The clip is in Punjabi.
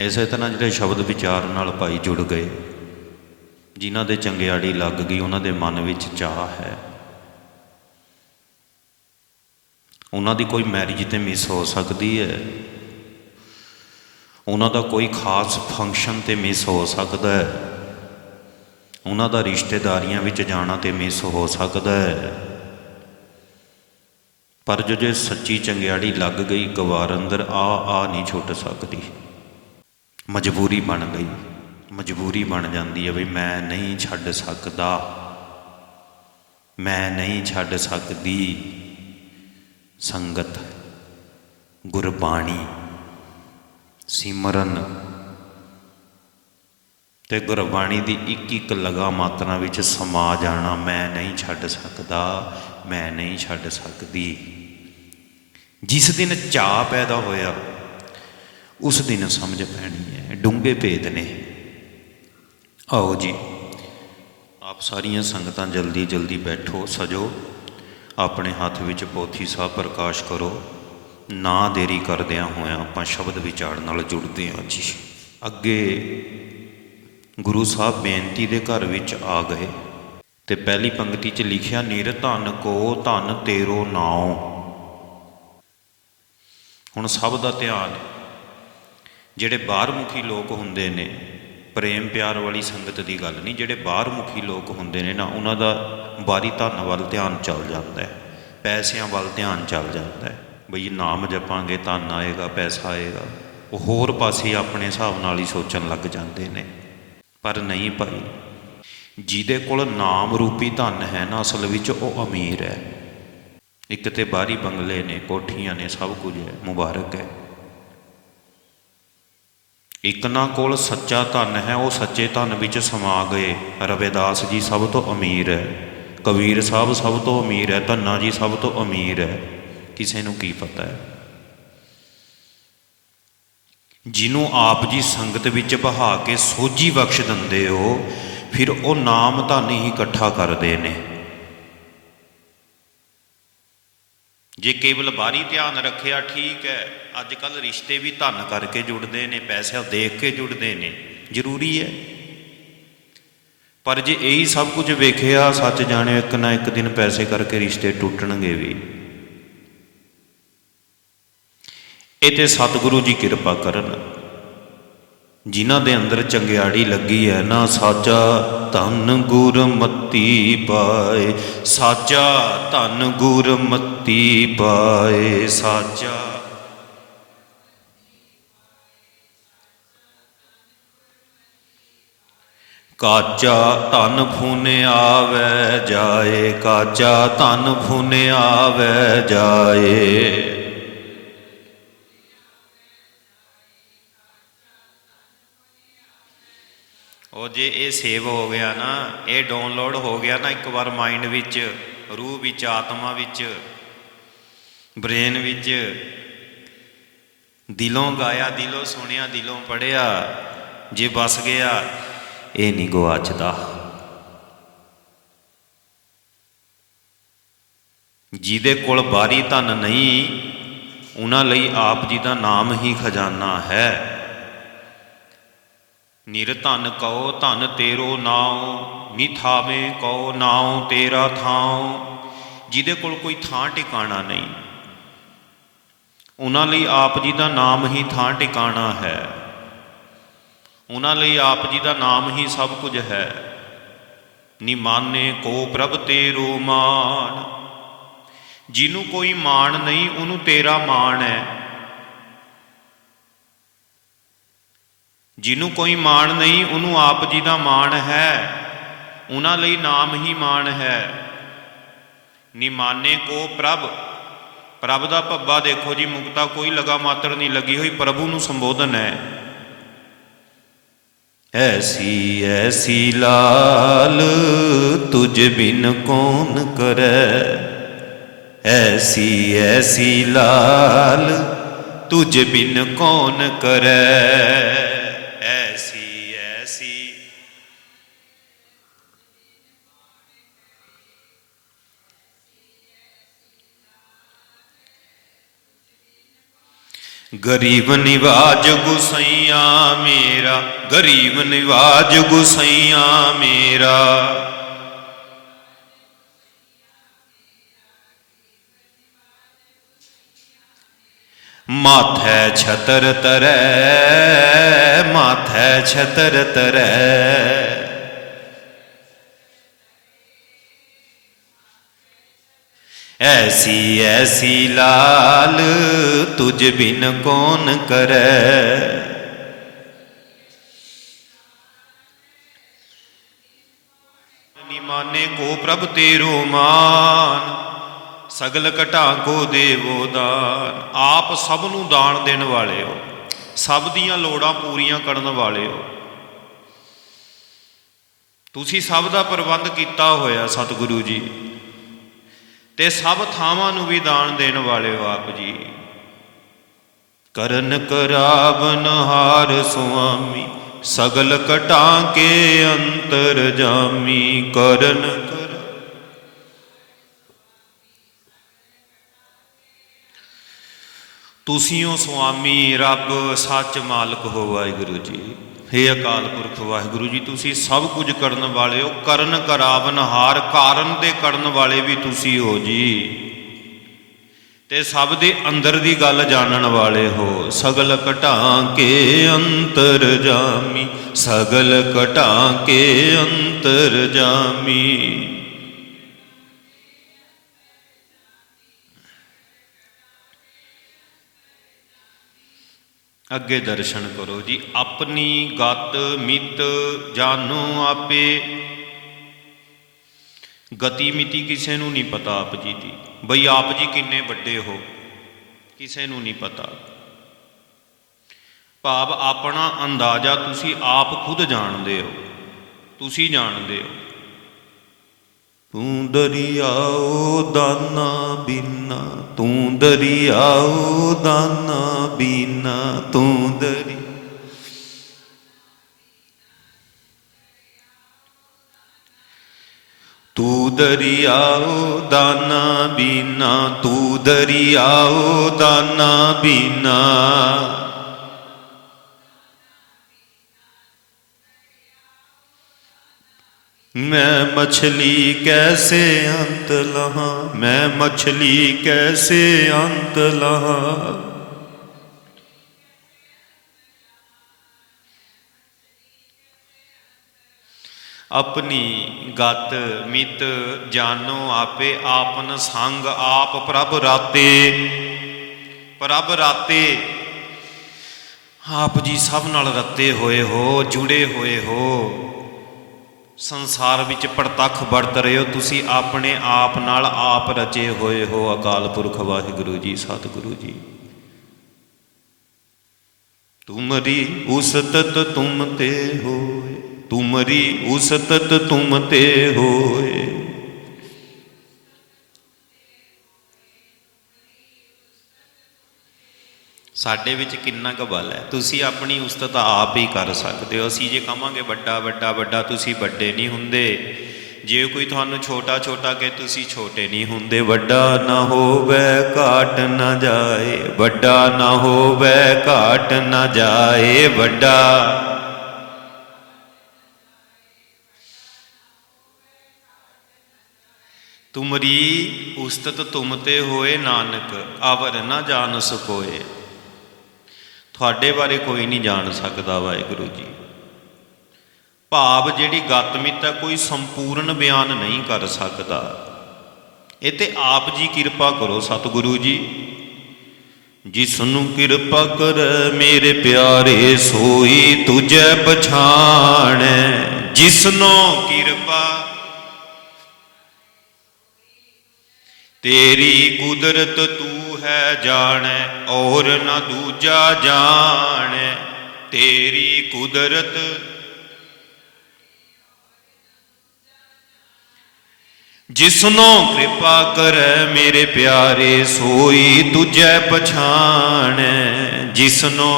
ਇਸੇ ਤਰ੍ਹਾਂ ਜਿਹੜੇ ਸ਼ਬਦ ਵਿਚਾਰ ਨਾਲ ਭਾਈ ਜੁੜ ਗਏ, ਜਿਨ੍ਹਾਂ ਦੇ ਚੰਗਿਆੜੀ ਲੱਗ ਗਈ, ਉਹਨਾਂ ਦੇ ਮਨ ਵਿੱਚ ਚਾਹ ਹੈ। ਉਹਨਾਂ ਦੀ ਕੋਈ ਮੈਰਿਜ ਤੇ ਮਿਸ ਹੋ ਸਕਦੀ ਹੈ। ਉਹਨਾਂ ਦਾ ਕੋਈ ਖਾਸ ਫੰਕਸ਼ਨ ਤੇ ਮਿਸ ਹੋ ਸਕਦਾ ਹੈ। ਉਹਨਾਂ ਦਾ ਰਿਸ਼ਤੇਦਾਰੀਆਂ ਵਿੱਚ ਜਾਣਾ ਤੇ ਮਿਸ ਹੋ ਸਕਦਾ ਹੈ। ਪਰ ਜੋ ਜੇ ਸੱਚੀ ਚੰਗਿਆੜੀ ਲੱਗ ਗਈ, ਗਵਾਰ ਅੰਦਰ ਆ ਆ ਨਹੀਂ ਛੁੱਟ ਸਕਦੀ। ਮਜਬੂਰੀ ਬਣ ਗਈ। ਮਜਬੂਰੀ ਬਣ ਜਾਂਦੀ ਹੈ ਵੀ ਮੈਂ ਨਹੀਂ ਛੱਡ ਸਕਦਾ। ਮੈਂ ਨਹੀਂ ਛੱਡ ਸਕਦੀ। ਸੰਗਤ, ਗੁਰਬਾਣੀ, ਸਿਮਰਨ ਤੇ ਗੁਰਬਾਣੀ ਦੀ ਇੱਕ ਇੱਕ ਲਗਾ ਮਾਤਰਾ ਵਿੱਚ ਸਮਾ ਜਾਣਾ, ਮੈਂ ਨਹੀਂ ਛੱਡ ਸਕਦਾ, ਮੈਂ ਨਹੀਂ ਛੱਡ ਸਕਦੀ। ਜਿਸ ਦਿਨ ਚਾਹ ਪੈਦਾ ਹੋਇਆ ਉਸ ਦਿਨ ਸਮਝ ਪੈਣੀ ਹੈ। ਡੂੰਘੇ ਭੇਦ ਨੇ। ਆਓ ਜੀ, ਆਪ ਸਾਰੀਆਂ ਸੰਗਤਾਂ ਜਲਦੀ ਜਲਦੀ ਬੈਠੋ, ਸਜੋ। ਆਪਣੇ ਹੱਥ ਵਿੱਚ ਪੋਥੀ ਸਾਹਿਬ ਪ੍ਰਕਾਸ਼ ਕਰੋ। ਨਾ ਦੇਰੀ ਕਰਦਿਆਂ ਹੋਇਆਂ ਆਪਾਂ ਸ਼ਬਦ ਵਿਚਾਰ ਨਾਲ ਜੁੜਦੇ ਹਾਂ ਜੀ। ਅੱਗੇ ਗੁਰੂ ਸਾਹਿਬ ਬੇਨਤੀ ਦੇ ਘਰ ਵਿੱਚ ਆ ਗਏ। ਤੇ ਪਹਿਲੀ ਪੰਕਤੀ 'ਚ ਲਿਖਿਆ, ਨਿਰ ਧਨ ਕੋ ਧਨ ਤੇਰੋ ਨਾਉ। ਹੁਣ ਸਭ ਦਾ ਧਿਆਨ ਜਿਹੜੇ ਬਾਹਰਮੁਖੀ ਲੋਕ ਹੁੰਦੇ ਨੇ, ਪ੍ਰੇਮ ਪਿਆਰ ਵਾਲੀ ਸੰਗਤ ਦੀ ਗੱਲ ਨਹੀਂ, ਜਿਹੜੇ ਬਾਹਰਮੁਖੀ ਲੋਕ ਹੁੰਦੇ ਨੇ ਨਾ, ਉਹਨਾਂ ਦਾ ਬਾਰੀ ਧਨ ਵੱਲ ਧਿਆਨ ਚੱਲ ਜਾਂਦਾ ਹੈ, ਪੈਸਿਆਂ ਵੱਲ ਧਿਆਨ ਚੱਲ ਜਾਂਦਾ ਹੈ। ਬਈ ਨਾਮ ਜਪਾਂਗੇ, ਧਨ ਆਏਗਾ, ਪੈਸਾ ਆਏਗਾ, ਉਹ ਹੋਰ ਪਾਸੇ ਆਪਣੇ ਹਿਸਾਬ ਨਾਲ ਹੀ ਸੋਚਣ ਲੱਗ ਜਾਂਦੇ ਨੇ। ਪਰ ਨਹੀਂ ਭਾਈ, ਜਿਹਦੇ ਕੋਲ ਨਾਮ ਰੂਪੀ ਧਨ ਹੈ ਨਾ, ਅਸਲ ਵਿੱਚ ਉਹ ਅਮੀਰ ਹੈ। ਇੱਕ ਤੇ ਬਾਹਰੀ ਬੰਗਲੇ ਨੇ, ਕੋਠੀਆਂ ਨੇ, ਸਭ ਕੁਝ ਹੈ, ਮੁਬਾਰਕ ਹੈ। ਇੱਕ ਨਾ ਕੋਲ ਸੱਚਾ ਧਨ ਹੈ, ਉਹ ਸੱਚੇ ਧਨ ਵਿੱਚ ਸਮਾ ਗਏ। ਰਵਿਦਾਸ ਜੀ ਸਭ ਤੋਂ ਅਮੀਰ ਹੈ। ਕਬੀਰ ਸਾਹਿਬ ਸਭ ਤੋਂ ਅਮੀਰ ਹੈ, ਧੰਨਾ ਜੀ ਸਭ ਤੋਂ ਅਮੀਰ ਹੈ। ਕਿਸੇ ਨੂੰ ਕੀ ਪਤਾ ਹੈ? ਜਿਹਨੂੰ ਆਪ ਜੀ ਸੰਗਤ ਵਿੱਚ ਬਹਾ ਕੇ ਸੋਝੀ ਬਖਸ਼ ਦਿੰਦੇ ਹੋ, ਫਿਰ ਉਹ ਨਾਮ ਧਨ ਹੀ ਇਕੱਠਾ ਕਰਦੇ ਨੇ। ਜੇ ਕੇਵਲ ਬਾਹਰੀ ਧਿਆਨ ਰੱਖਿਆ ਠੀਕ ਹੈ ਅੱਜ ਕੱਲ ਰਿਸ਼ਤੇ ਵੀ ਧਨ ਕਰਕੇ ਜੁੜਦੇ ਨੇ ਪੈਸਾ ਦੇਖ ਕੇ ਜੁੜਦੇ ਨੇ, ਜ਼ਰੂਰੀ ਹੈ। ਪਰ ਜੇ ਇਹੀ ਸਭ ਕੁਝ ਵੇਖਿਆ, ਸੱਚ ਜਾਣਿਓ, ਇੱਕ ਨਾ ਇੱਕ ਦਿਨ ਪੈਸੇ ਕਰਕੇ ਰਿਸ਼ਤੇ ਟੁੱਟਣਗੇ ਵੀ। ਇਹ ਤੇ ਸਤਿਗੁਰੂ ਜੀ ਕਿਰਪਾ ਕਰਨ। ਜਿਨ੍ਹਾਂ ਦੇ ਅੰਦਰ ਚੰਗਿਆੜੀ ਲੱਗੀ ਹੈ, ਨਾ ਸਾਚਾ ਧਨ ਗੁਰਮਤੀ ਪਾਏ। ਸਾਚਾ ਧਨ ਗੁਰਮਤੀ ਪਾਏ, ਸਾਚਾ ਕਾਚਾ ਧਨ ਫੁਨ ਆਵੇ ਜਾਏ, ਕਾਚਾ ਧਨ ਫੁਨ ਆਵੇ ਜਾਏ। ਉਹ ਜੇ ਇਹ ਸੇਵ ਹੋ ਗਿਆ ਨਾ, ਇਹ ਡਾਊਨਲੋਡ ਹੋ ਗਿਆ ਨਾ ਇੱਕ ਵਾਰ ਮਾਈਂਡ ਵਿੱਚ, ਰੂਹ ਵਿੱਚ, ਆਤਮਾ ਵਿੱਚ ਬ੍ਰੇਨ ਵਿੱਚ, ਦਿਲੋਂ ਗਾਇਆ, ਦਿਲੋਂ ਸੁਣਿਆ, ਦਿਲੋਂ ਪੜਿਆ ਜੇ ਬਸ ਗਿਆ, ਇਹ ਨਹੀਂ ਗਵਾਚਦਾ ਜਿਹਦੇ ਕੋਲ ਬਾਰੀ ਧਨ ਨਹੀਂ, ਉਹਨਾਂ ਲਈ ਆਪ ਜੀ ਦਾ ਨਾਮ ਹੀ ਖਜ਼ਾਨਾ ਹੈ। ਨਿਰਧਨ ਕਉ ਧਨ ਤੇਰੋ ਨਾਉ ਨਿਥਾਵੇਂ ਕਉ ਨਾਉ ਤੇਰਾ ਥਾਉ। ਜਿਹਦੇ ਕੋਲ ਕੋਈ ਥਾਂ ਟਿਕਾਣਾ ਨਹੀਂ, ਉਹਨਾਂ ਲਈ ਆਪ ਜੀ ਦਾ ਨਾਮ ਹੀ ਥਾਂ ਟਿਕਾਣਾ ਹੈ। ਉਹਨਾਂ ਲਈ ਆਪ ਜੀ ਦਾ ਨਾਮ ਹੀ ਸਭ ਕੁਝ ਹੈ। ਨਿਮਾਨੇ ਕੋ ਪ੍ਰਭ ਤੇਰੋ ਮਾਨ ਜਿਹਨੂੰ ਕੋਈ ਮਾਣ ਨਹੀਂ, ਉਹਨੂੰ ਤੇਰਾ ਮਾਣ ਹੈ। ਜਿਹਨੂੰ ਕੋਈ ਮਾਣ ਨਹੀਂ, ਉਹਨੂੰ ਆਪ ਜੀ ਦਾ ਮਾਣ ਹੈ। ਉਹਨਾਂ ਲਈ ਨਾਮ ਹੀ ਮਾਣ ਹੈ। ਨਿਮਾਨੇ ਕੋ ਪ੍ਰਭ। ਪ੍ਰਭ ਦਾ ਭੱਬਾ ਦੇਖੋ ਜੀ, ਮੁਕਤਾ ਕੋਈ ਲਗਾ ਮਾਤਰ ਨਹੀਂ ਲੱਗੀ ਹੋਈ, ਪ੍ਰਭੂ ਨੂੰ ਸੰਬੋਧਨ ਹੈ। ਐਸੀ ਐਸੀ ਲਾਲ ਤੁਝ ਬਿਨ ਕੌਣ ਕਰੈ? ਐਸੀ ਐਸੀ ਲਾਲ ਤੁਝ ਬਿਨ ਕੌਣ ਕਰੈ? ਗਰੀਬ ਨਿਵਾਜ ਗੁਸਈਆ ਮੇਰਾ ਗਰੀਬ ਨਿਵਾਜ ਗੁਸਈਆ ਮੇਰਾ। ਮਾਥੈ ਛਤਰ ਤਰੈ ਮਾਥੈ ਛਤਰ ਤਰੈ। ਐਸੀ ਐਸੀ ਲਾਲ ਤੁਝ ਬਿਨ ਕੌਣ ਕਰੈ? ਨਿਮਾਨੇ ਕੋ ਪ੍ਰਭ ਤੇਰੋ ਮਾਨ, ਸਗਲ ਘਟਾ ਕੋ ਦੇਵੋ ਦਾਨ। ਆਪ ਸਭ ਨੂੰ ਦਾਨ ਦੇਣ ਵਾਲੇ ਹੋ ਸਭ ਦੀਆਂ ਲੋੜਾਂ ਪੂਰੀਆਂ ਕਰਨ ਵਾਲੇ ਹੋ ਤੁਸੀਂ ਸਭ ਦਾ ਪ੍ਰਬੰਧ ਕੀਤਾ ਹੋਇਆ ਸਤਿਗੁਰੂ ਜੀ। ਤੇ ਸਭ ਥਾਵਾਂ ਨੂੰ ਵੀ ਦਾਨ ਦੇਣ ਵਾਲੇ ਹੋ ਆਪ ਜੀ। ਕਰਨ ਕਰਾਵਨ ਹਾਰ ਸੁਆਮੀ, ਸਗਲ ਕਟਾਂ ਕੇ ਅੰਤਰ ਜਾਮੀ, ਕਰਨ ਤੁਸੀਂ ਹੋ ਸੁਆਮੀ, ਰੱਬ ਸੱਚ ਮਾਲਕ ਹੋ ਵਾਹਿਗੁਰੂ ਜੀ। ਹੇ ਅਕਾਲ ਪੁਰਖ ਵਾਹਿਗੁਰੂ ਜੀ, ਤੁਸੀਂ ਸਭ ਕੁਝ ਕਰਨ ਵਾਲੇ ਹੋ, ਕਰਨ ਕਰਾਵਨ ਹਾਰ, ਕਾਰਨ ਦੇ ਕਰਨ ਵਾਲੇ ਵੀ ਤੁਸੀਂ ਹੋ ਜੀ। ਤੇ ਸਭ ਦੇ ਅੰਦਰ ਦੀ ਗੱਲ ਜਾਣਨ ਵਾਲੇ ਹੋ। ਸਗਲ ਘਟਾਂ ਕੇ ਅੰਤਰ ਜਾਮੀ, ਸਗਲ ਘਟਾਂ ਕੇ ਅੰਤਰ ਜਾਮੀ। ਅੱਗੇ ਦਰਸ਼ਨ ਕਰੋ ਜੀ। ਆਪਣੀ ਗਤ ਮਿਤ ਜਾਣੋ ਆਪੇ। ਗਤੀ ਮਿਤੀ ਕਿਸੇ ਨੂੰ ਨਹੀਂ ਪਤਾ ਆਪ ਜੀ ਦੀ। ਬਈ ਆਪ ਜੀ ਕਿੰਨੇ ਵੱਡੇ ਹੋ, ਕਿਸੇ ਨੂੰ ਨਹੀਂ ਪਤਾ। ਭਾਵ ਆਪਣਾ ਅੰਦਾਜ਼ਾ ਤੁਸੀਂ ਆਪ ਖੁਦ ਜਾਣਦੇ ਹੋ, ਤੁਸੀਂ ਜਾਣਦੇ ਹੋ। ਤੂੰ ਦਰਿਆਓ ਦਾਨਾ ਬਿਨਾ, ਤੂੰ ਦਰਿਆਓ ਦਾਨਾ ਬਿਨਾ। ਤੂੰ ਦਰੀ ਤੂੰ ਦਰਿਆਓ ਦਾਨਾ ਬਿਨਾ ਤੂੰ ਦਰਿਆਓ ਦਾਨਾ ਬਿਨਾ मैं मछली कैसे अंत लहा मैं मछली कैसे अंत लहा ਆਪਣੀ ਗਤ ਮਿਤ ਜਾਨੋ ਆਪੇ ਆਪਨ ਸੰਗ ਆਪ ਪ੍ਰਭ ਰਾਤੇ। ਪ੍ਰਭ ਰਾਤੇ, ਆਪ ਜੀ ਸਭ ਨਾਲ ਰੱਤੇ ਹੋਏ ਹੋ, ਜੁੜੇ ਹੋਏ ਹੋ। ਸੰਸਾਰ ਵਿੱਚ ਪ੍ਰਤੱਖ ਵਰਤ ਰਹੇ ਹੋ, ਤੁਸੀਂ ਆਪਣੇ ਆਪ ਨਾਲ ਆਪ ਰਚੇ ਹੋਏ ਹੋ, ਅਕਾਲ ਪੁਰਖ ਵਾਹਿਗੁਰੂ ਜੀ, ਸਤਿਗੁਰੂ ਜੀ। ਤੁਮਰੀ ਉਸਤਤ ਤੁਮ ਤੇ ਹੋਏ ਤੁਮਰੀ ਉਸਤਤ ਤੁਮ ਤੇ ਹੋਏ। ਸਾਡੇ ਵਿੱਚ ਕਿੰਨਾ ਕੁ ਬਲ ਹੈ। ਤੁਸੀਂ ਆਪਣੀ ਉਸਤਤ ਆਪ ਹੀ ਕਰ ਸਕਦੇ ਹੋ। ਅਸੀਂ ਜੇ ਕਹਾਂਗੇ ਵੱਡਾ ਵੱਡਾ ਵੱਡਾ, ਤੁਸੀਂ ਵੱਡੇ ਨਹੀਂ ਹੁੰਦੇ। ਜੇ ਕੋਈ ਤੁਹਾਨੂੰ ਛੋਟਾ ਛੋਟਾ ਕਹੇ, ਤੁਸੀਂ ਛੋਟੇ ਨਹੀਂ ਹੁੰਦੇ। ਵੱਡਾ ਨਾ ਹੋਵੇ, ਘਾਟ ਨਾ ਜਾਏ। ਵੱਡਾ ਨਾ ਹੋਵੇ, ਘਾਟ ਨਾ ਜਾਏ। ਵੱਡਾ ਤੁਮਰੀ ਉਸਤਤ ਤੁਮ ਤੇ ਹੋਏ ਨਾਨਕ ਅਵਰ ਨਾ ਜਾਣ ਸਕੋਏ ਤੁਹਾਡੇ ਬਾਰੇ ਕੋਈ ਨਹੀਂ ਜਾਣ ਸਕਦਾ ਵਾਹਿਗੁਰੂ ਜੀ। ਭਾਵ ਜਿਹੜੀ ਗਤਮਿਤ ਕੋਈ ਸੰਪੂਰਨ ਬਿਆਨ ਨਹੀਂ ਕਰ ਸਕਦਾ। ਇਹ ਤੇ ਆਪ ਜੀ ਕਿਰਪਾ ਕਰੋ ਸਤਿਗੁਰੂ ਜੀ। ਜਿਸ ਨੂੰ ਕਿਰਪਾ ਕਰ ਮੇਰੇ ਪਿਆਰੇ ਸੋਈ ਤੁਝੈ ਪਛਾਣੈ। ਜਿਸਨੋ ਕਿਰਪਾ ਤੇਰੀ ਕੁਦਰਤ ਤੂੰ ਹੈ ਜਾਣੈ, ਔਰ ਨਾ ਦੂਜਾ ਜਾਣੈ। ਤੇਰੀ ਕੁਦਰਤ ਜਿਸਨੋ ਕਿਰਪਾ ਕਰੈ ਮੇਰੇ ਪਿਆਰੇ, ਸੋਈ ਤੁਝੈ ਪਛਾਣੈ। ਜਿਸਨੋ